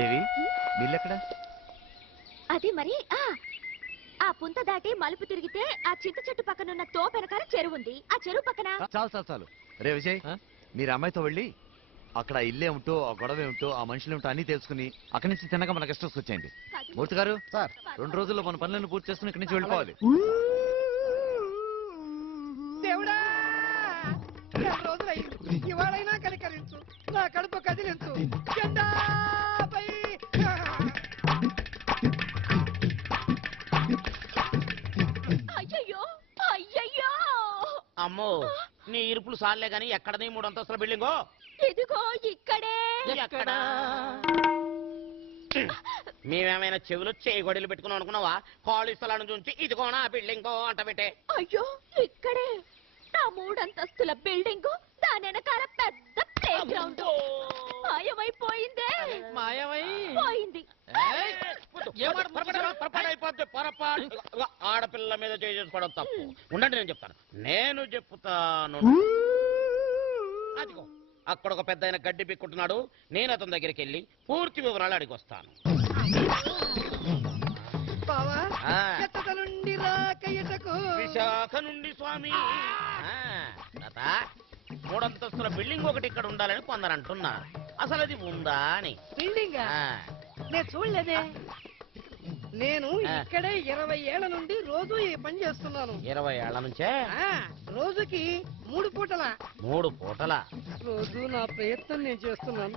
దేవి నీళ్ళెక్కడ? అది మరి ఆ పుంత దాటి మలుపు తిరిగితే ఆ చింత చెట్టు పక్కన ఉన్న తో వెనకాల చెరువు ఉంది. ఆ చెరువు పక్కన చాలు చాలు చాలు. రే విజయ్, మీరు అమ్మాయితో వెళ్ళి అక్కడ ఇల్లే ఉంటో ఆ గొడవ ఏమిటో ఆ మనుషులు ఏమిటో అన్ని తెలుసుకుని అక్కడి నుంచి తినక మన గెస్ట్ హౌస్ వచ్చేయండి. మూర్తి గారు సార్, 2 రోజుల్లో మన పనులను పూర్తి చేసుకుని ఇక్కడి నుంచి వెళ్ళిపోవాలి. దేవుడా, 2 రోజులైంది, ఇవాళైనా కనికరించు, నా కడుపు కదిలించు. జెండాపై అయ్యయ్యో అయ్యయ్యో. అమ్మో, నీ ఇరుపులు సార్లే గాని ఎక్కడనే 3 అంతస్తుల బిల్డింగో? ఇదిగో ఇక్కడే. ఎక్కడా? మేమేమైనా చెవులు చేయగొడలు పెట్టుకున్నాం అనుకున్నావా? ఖాళీ స్థలాన్ని చూసి ఇదిగోనా బిల్డింగో అంట పెట్టే. అయ్యో ఇక్కడే నా 3 అంతస్తుల బిల్డింగ్, దాని వెనకాల పెద్ద ప్లే గ్రౌండ్. మాయమైపోయిందే. మాయమైపోయింది. ఆడపిల్ల మీద చేసుకోవడం తప్పు. ఉండండి, నేను చెప్తాను. నేను చెప్తాను. అదిగో అక్కడ ఒక పెద్ద గడ్డి పిక్కుంటున్నాడు. నేను అతని దగ్గరికి వెళ్ళి పూర్తి వివరాలు అడిగి వస్తాను. విశాఖ నుండి స్వామి. 3 అంతస్తుల బిల్డింగ్ ఒకటి ఇక్కడ ఉండాలని కొందరు అంటున్నారు. అసలు అది ఉందా అని. బిల్డింగ్ నేను చూడలేదే. నేను ఇక్కడే 20 ఏళ్ల నుండి రోజు ఈ పని చేస్తున్నాను. 20 ఏళ్ల నుంచే? రోజుకి 3 పూటల. 3 పూటల? రోజు నా ప్రయత్నం నేను చేస్తున్నాను.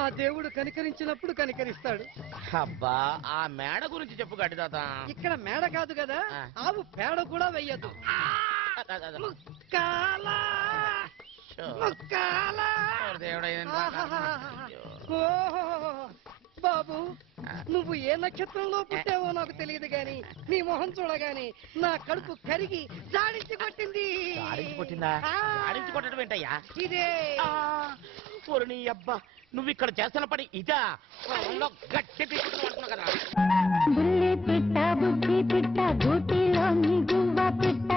ఆ దేవుడు కనికరించినప్పుడు కనికరిస్తాడు. అబ్బా, ఆ మేడ గురించి చెప్పు గడ్డి తాత. ఇక్కడ మేడ కాదు కదా, ఆవు పేడ కూడా వెయ్యదు. బాబు, నువ్వు ఏ నక్షత్రంలో పుట్టావో నాకు తెలియదు గాని నీ మొహం చూడగాని నా కడుపు కరిగి జాడించి కొట్టింది. కొట్టడం ఏంటయ్యా? ఇదే. ఓరి నీ అబ్బా, నువ్వు ఇక్కడ చేస్తున్న పని ఇదా? గట్టి తీసుకుంటున్నావు కదా. బుల్లి పిట్ట బుద్ధి పిట్ట గూటిలో గువ్వ పిట్ట